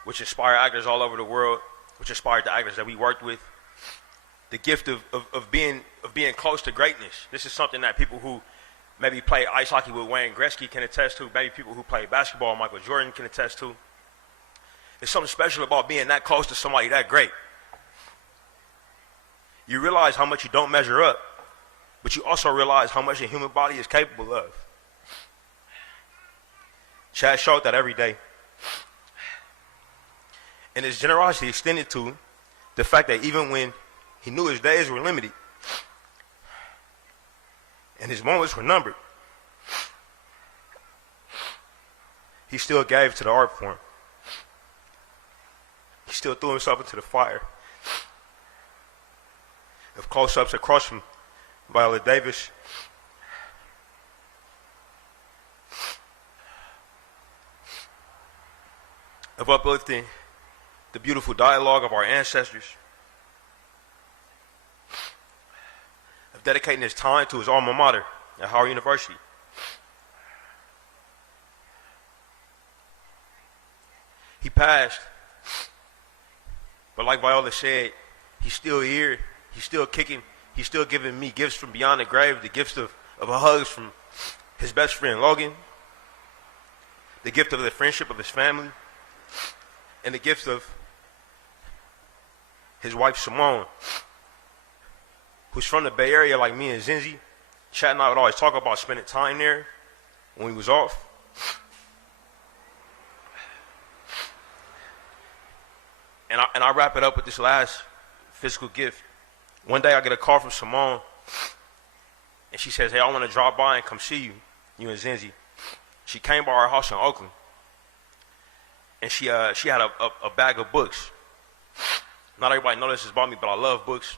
which inspire actors all over the world, which inspired the actors that we worked with. The gift of being close to greatness. This is something that people who maybe play ice hockey with Wayne Gretzky can attest to. Maybe people who play basketball, Michael Jordan, can attest to. There's something special about being that close to somebody that great. You realize how much you don't measure up, but you also realize how much the human body is capable of. Chad showed that every day. And his generosity extended to the fact that even when he knew his days were limited and his moments were numbered, he still gave to the art form. He still threw himself into the fire of close-ups across from Viola Davis, of uplifting the beautiful dialogue of our ancestors, of dedicating his time to his alma mater at Howard University. He passed, but like Viola said, he's still here, he's still kicking, he's still giving me gifts from beyond the grave, the gifts of hugs from his best friend Logan, the gift of the friendship of his family, and the gift of his wife Simone, who's from the Bay Area like me and Zinzi. Chad and I would always talk about spending time there when we was off. And I wrap it up with this last physical gift. One day I get a call from Simone, and she says, "Hey, I want to drop by and come see you and Zinzi." She came by our house in Oakland, and she had a bag of books. Not everybody knows this about me, but I love books.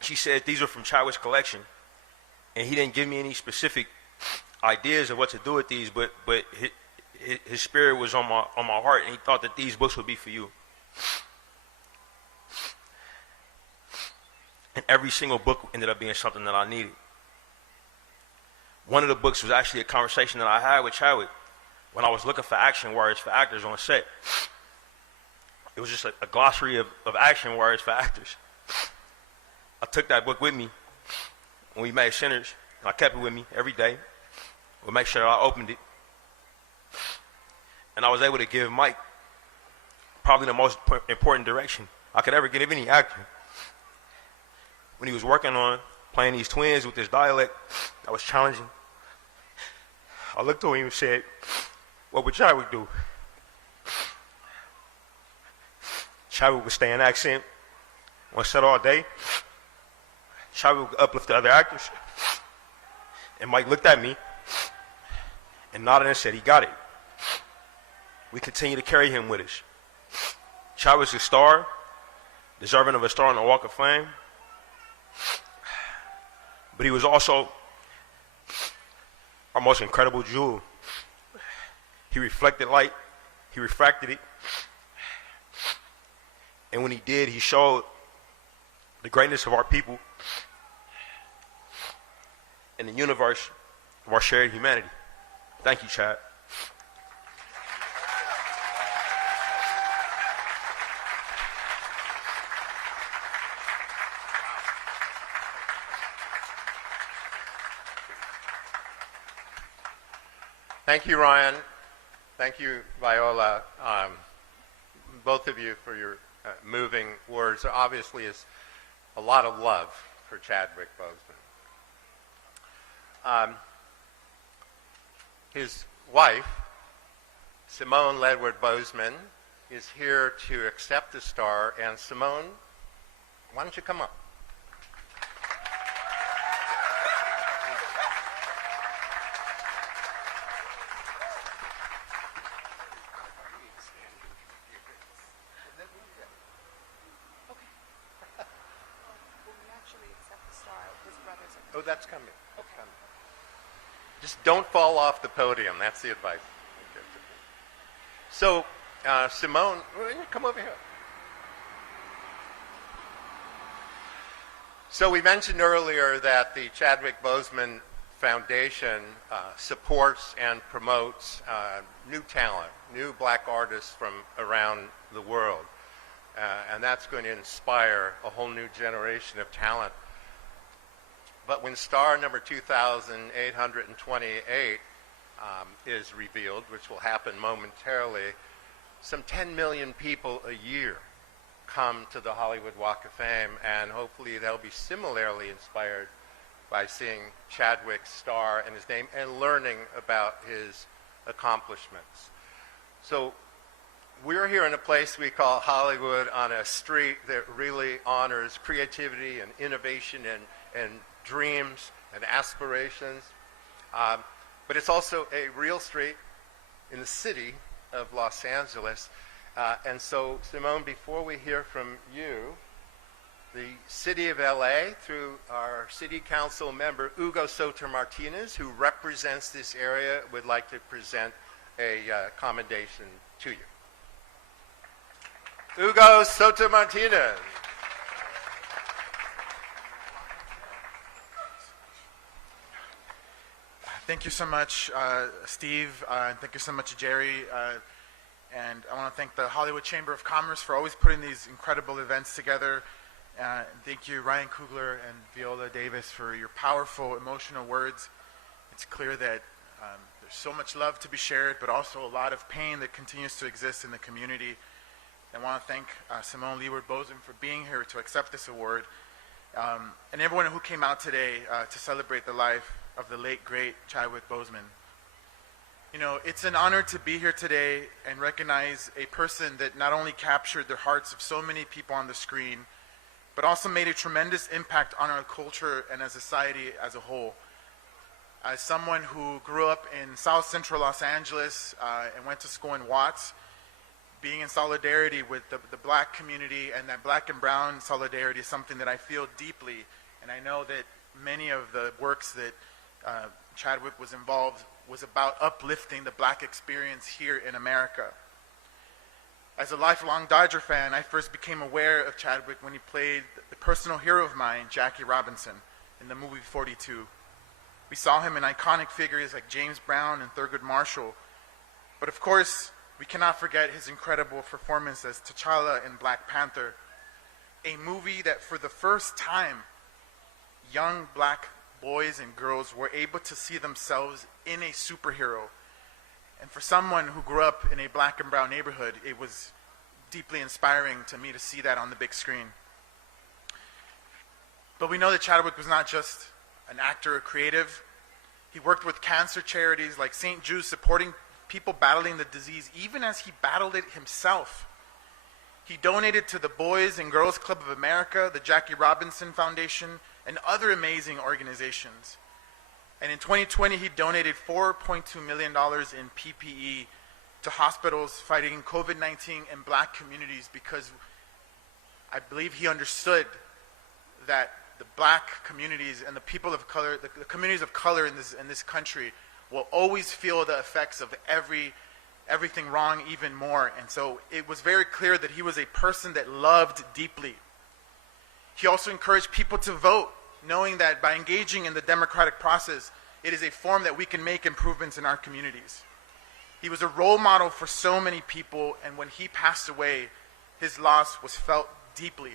She said these are from Chadwick's collection, and he didn't give me any specific ideas of what to do with these, but his spirit was on my heart, and he thought that these books would be for you. And every single book ended up being something that I needed. One of the books was actually a conversation that I had with Chadwick when I was looking for action words for actors on set. It was just a glossary of action words for actors. I took that book with me when we made Sinners, and I kept it with me every day. We'll make sure I opened it. And I was able to give Mike probably the most important direction I could ever give any actor. When he was working on playing these twins with this dialect that was challenging, I looked at him and said, what would Chadwick do? Chadwick would stay in accent on set all day. Chadwick would uplift the other actors. And Mike looked at me and nodded and said he got it. We continue to carry him with us. Chadwick's a star, deserving of a star on the Walk of Fame. But he was also our most incredible jewel. He reflected light, he refracted it. And when he did, he showed the greatness of our people and the universe of our shared humanity. Thank you, Chad. Thank you, Ryan. Thank you, Viola. Both of you for your moving words. There obviously is a lot of love for Chadwick Boseman. His wife, Simone Ledward Boseman, is here to accept the star. And Simone, why don't you come up? Oh, that's coming. That's coming. Just don't fall off the podium. That's the advice. So, Simone, come over here. So we mentioned earlier that the Chadwick Boseman Foundation supports and promotes new talent, new black artists from around the world. And that's going to inspire a whole new generation of talent. But when star number 2,828 is revealed, which will happen momentarily, some 10 million people a year come to the Hollywood Walk of Fame, and hopefully they'll be similarly inspired by seeing Chadwick's star and his name and learning about his accomplishments. So we're here in a place we call Hollywood, on a street that really honors creativity and innovation and dreams and aspirations. But it's also a real street in the city of Los Angeles. And so, Simone, before we hear from you, the city of LA, through our city council member, Hugo Soto Martinez, who represents this area, would like to present a commendation to you. Hugo Soto Martinez. Thank you so much, Steve, and thank you so much, Jerry. And I want to thank the Hollywood Chamber of Commerce for always putting these incredible events together. Thank you, Ryan Coogler and Viola Davis, for your powerful, emotional words. It's clear that there's so much love to be shared, but also a lot of pain that continues to exist in the community. I want to thank Simone Ledward Boseman for being here to accept this award, and everyone who came out today to celebrate the life of the late, great Chadwick Boseman. You know, it's an honor to be here today and recognize a person that not only captured the hearts of so many people on the screen, but also made a tremendous impact on our culture and as society as a whole. As someone who grew up in South Central Los Angeles and went to school in Watts, being in solidarity with the black community and that black and brown solidarity is something that I feel deeply, and I know that many of the works that Chadwick was involved was about uplifting the black experience here in America. As a lifelong Dodger fan, I first became aware of Chadwick when he played the personal hero of mine, Jackie Robinson, in the movie 42. We saw him in iconic figures like James Brown and Thurgood Marshall, but of course, we cannot forget his incredible performance as T'Challa in Black Panther, a movie that for the first time, young black boys and girls were able to see themselves in a superhero. And for someone who grew up in a black and brown neighborhood, it was deeply inspiring to me to see that on the big screen. But we know that Chadwick was not just an actor or creative. He worked with cancer charities like St. Jude's, supporting people battling the disease, even as he battled it himself. He donated to the Boys and Girls Club of America, the Jackie Robinson Foundation, and other amazing organizations. And in 2020, he donated $4.2 million in PPE to hospitals fighting COVID-19 in black communities, because I believe he understood that the black communities and the people of color, the communities of color in this country will always feel the effects of everything wrong even more. And so it was very clear that he was a person that loved deeply. He also encouraged people to vote, knowing that by engaging in the democratic process, it is a form that we can make improvements in our communities. He was a role model for so many people, and when he passed away, his loss was felt deeply.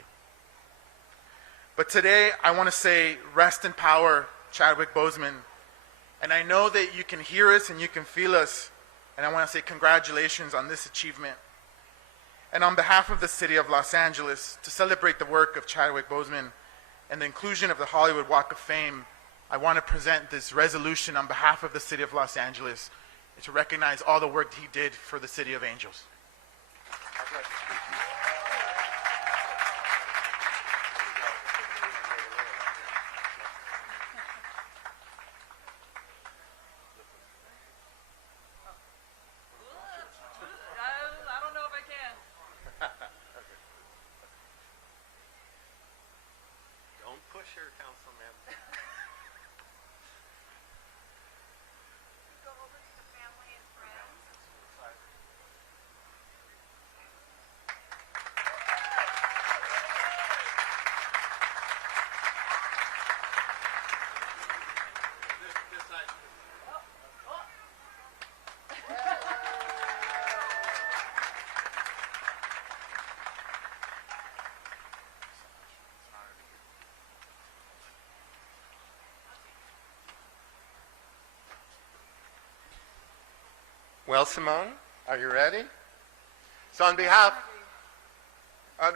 But today, I want to say, rest in power, Chadwick Boseman. And I know that you can hear us and you can feel us, and I want to say congratulations on this achievement. And on behalf of the city of Los Angeles, to celebrate the work of Chadwick Boseman and the inclusion of the Hollywood Walk of Fame, I want to present this resolution on behalf of the city of Los Angeles to recognize all the work he did for the City of Angels. I don't know if I can. Don't push her, Councilman. Go over to the family and friends. Well, Simone, are you ready? So on behalf of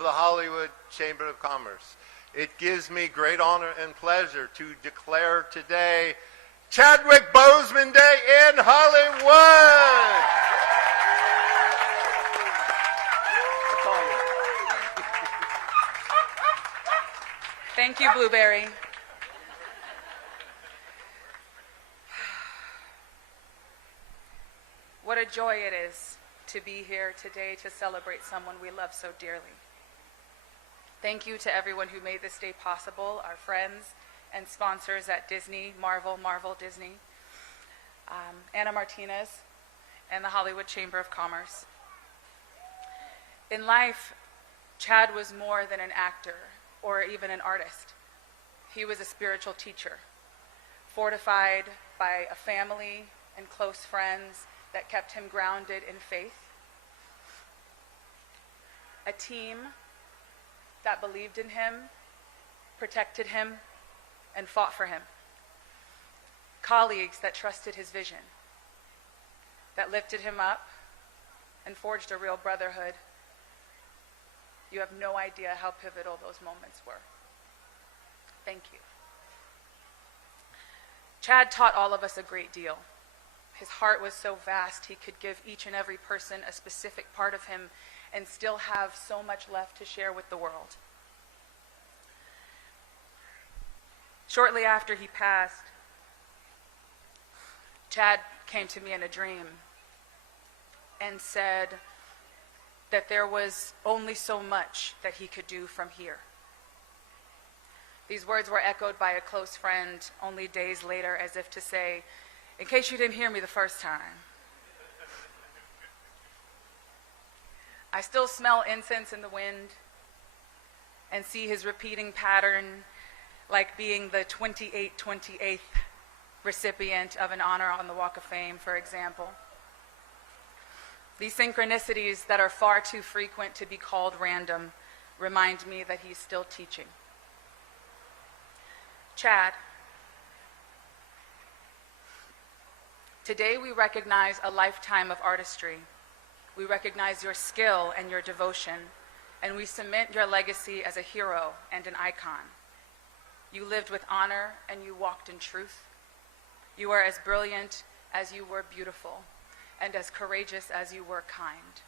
the Hollywood Chamber of Commerce, it gives me great honor and pleasure to declare today Chadwick Boseman Day in Hollywood. That's all you. Thank you, Blueberry. What a joy it is to be here today to celebrate someone we love so dearly. Thank you to everyone who made this day possible, our friends and sponsors at Disney, Marvel Disney, Anna Martinez, and the Hollywood Chamber of Commerce. In life, Chad was more than an actor or even an artist. He was a spiritual teacher, fortified by a family and close friends that kept him grounded in faith, a team that believed in him, protected him, and fought for him, colleagues that trusted his vision, that lifted him up and forged a real brotherhood. You have no idea how pivotal those moments were. Thank you. Chad taught all of us a great deal. His heart was so vast, he could give each and every person a specific part of him and still have so much left to share with the world. Shortly after he passed, Chad came to me in a dream and said that there was only so much that he could do from here. These words were echoed by a close friend only days later, as if to say, In case you didn't hear me the first time, I still smell incense in the wind and see his repeating pattern like being the 28th recipient of an honor on the Walk of Fame, for example. These synchronicities that are far too frequent to be called random remind me that he's still teaching. Chad, today we recognize a lifetime of artistry. We recognize your skill and your devotion, and we cement your legacy as a hero and an icon. You lived with honor and you walked in truth. You are as brilliant as you were beautiful, and as courageous as you were kind.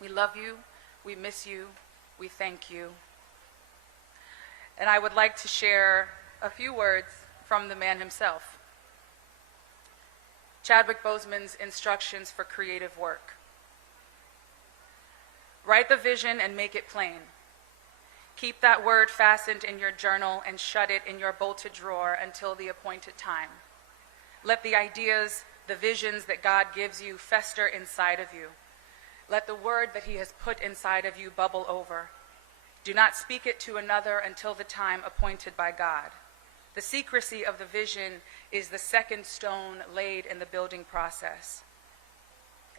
We love you, we miss you, we thank you. And I would like to share a few words from the man himself. Chadwick Boseman's instructions for creative work. Write the vision and make it plain. Keep that word fastened in your journal and shut it in your bolted drawer until the appointed time. Let the ideas, the visions that God gives you fester inside of you. Let the word that he has put inside of you bubble over. Do not speak it to another until the time appointed by God. The secrecy of the vision is the second stone laid in the building process.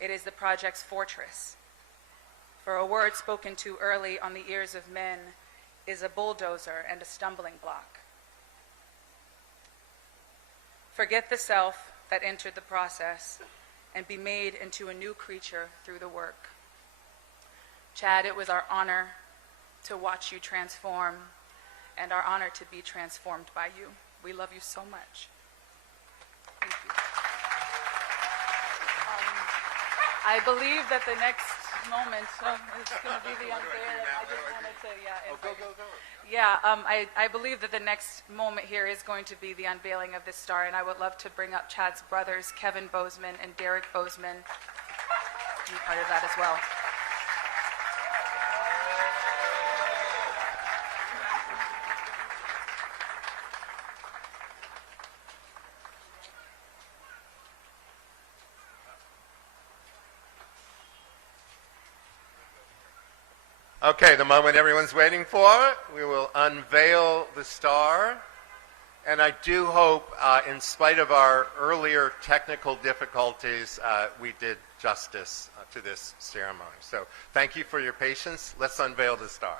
It is the project's fortress. For a word spoken too early on the ears of men is a bulldozer and a stumbling block. Forget the self that entered the process and be made into a new creature through the work. Chad, it was our honor to watch you transform and our honor to be transformed by you. We love you so much. Thank you. I believe that the next moment is going to be the unveiling. I just wanted to, I believe that the next moment here is going to be the unveiling of this star, and I would love to bring up Chad's brothers, Kevin Boseman and Derek Boseman, to be part of that as well. Okay, the moment everyone's waiting for. We will unveil the star. And I do hope, in spite of our earlier technical difficulties, we did justice to this ceremony. So thank you for your patience. Let's unveil the star.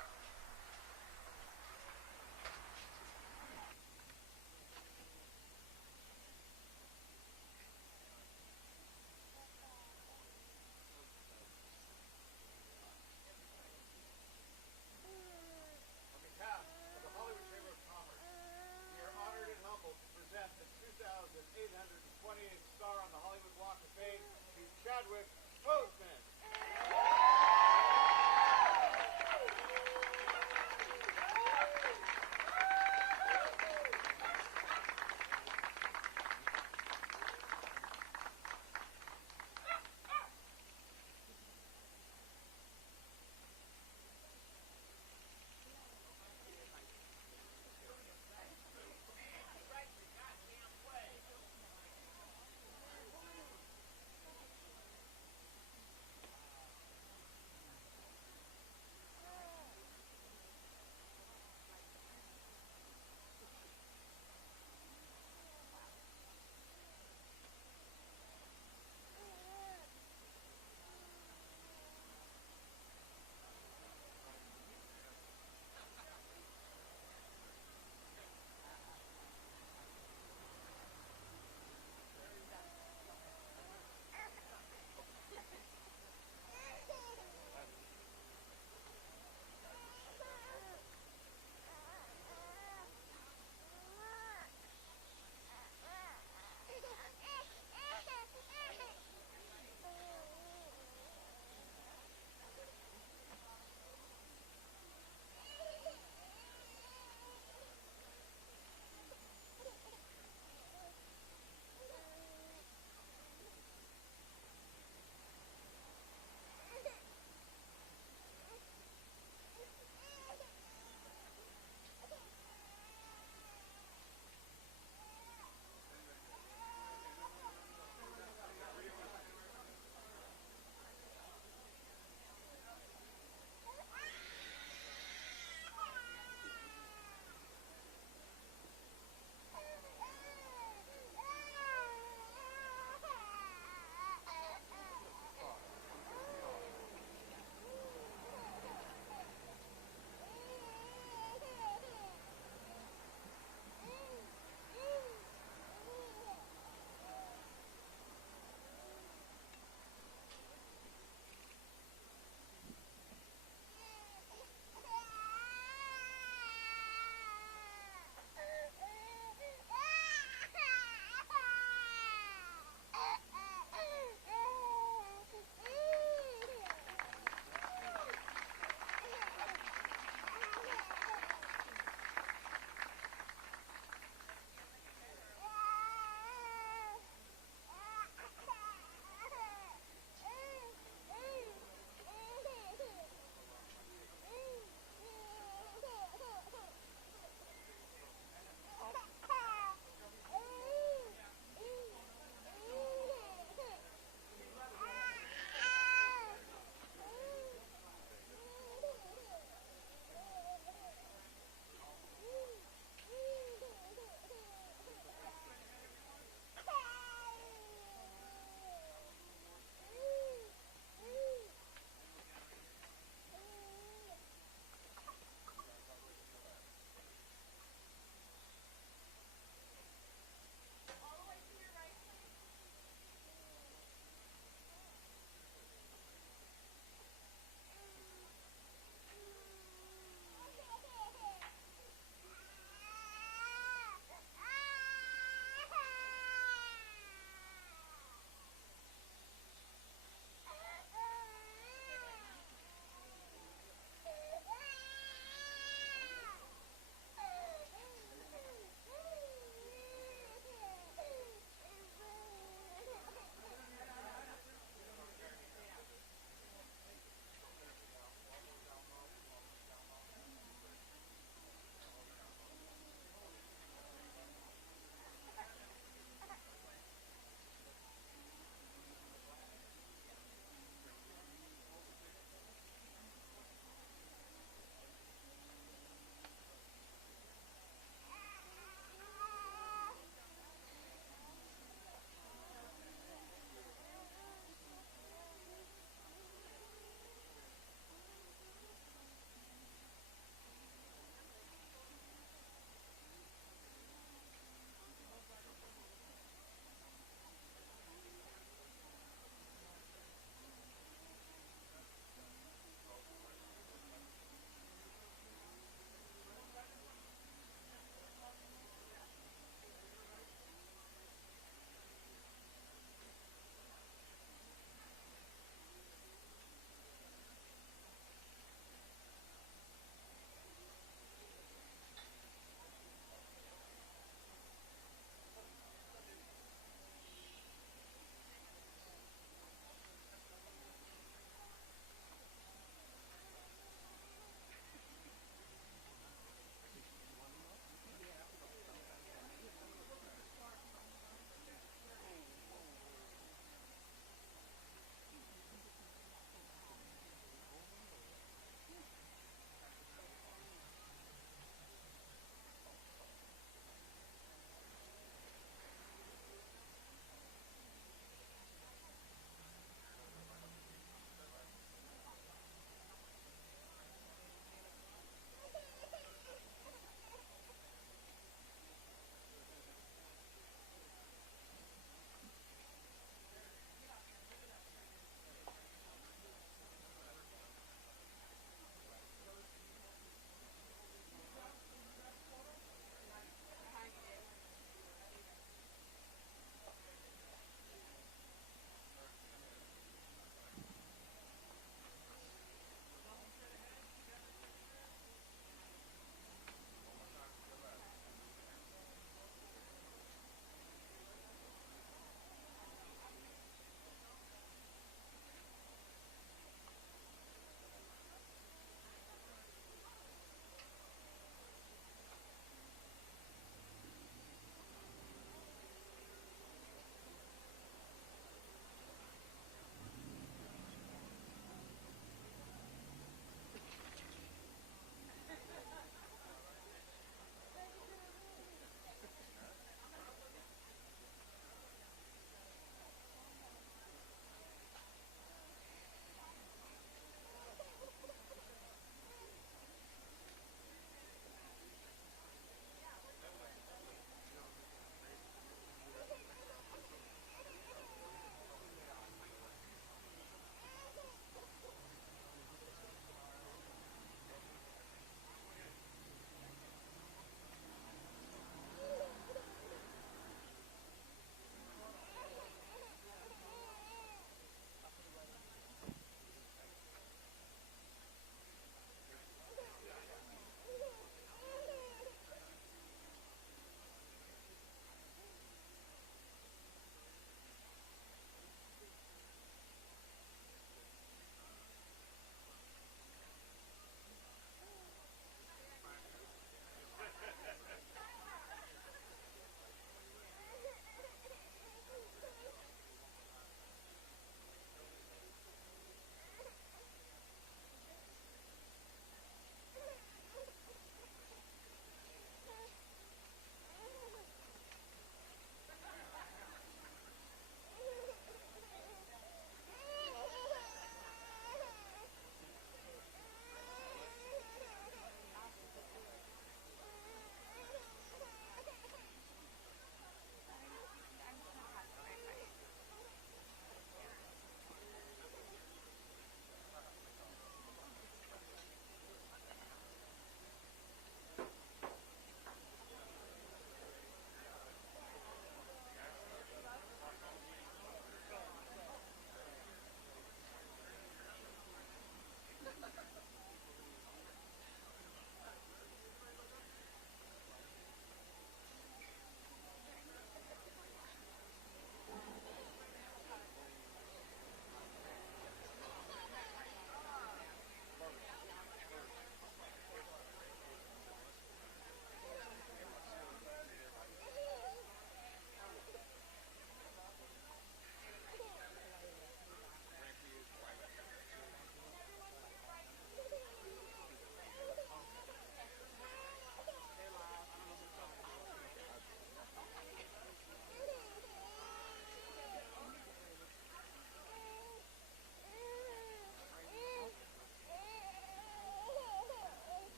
Chadwick Boseman.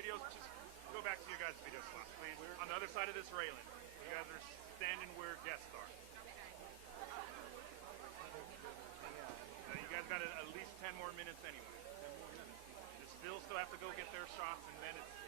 videos, just go back to your guys' video slots, please. On the other side of this railing. You guys are standing where guests are. You guys got at least 10 more minutes anyway. The stills still have to go get their shots, and then it's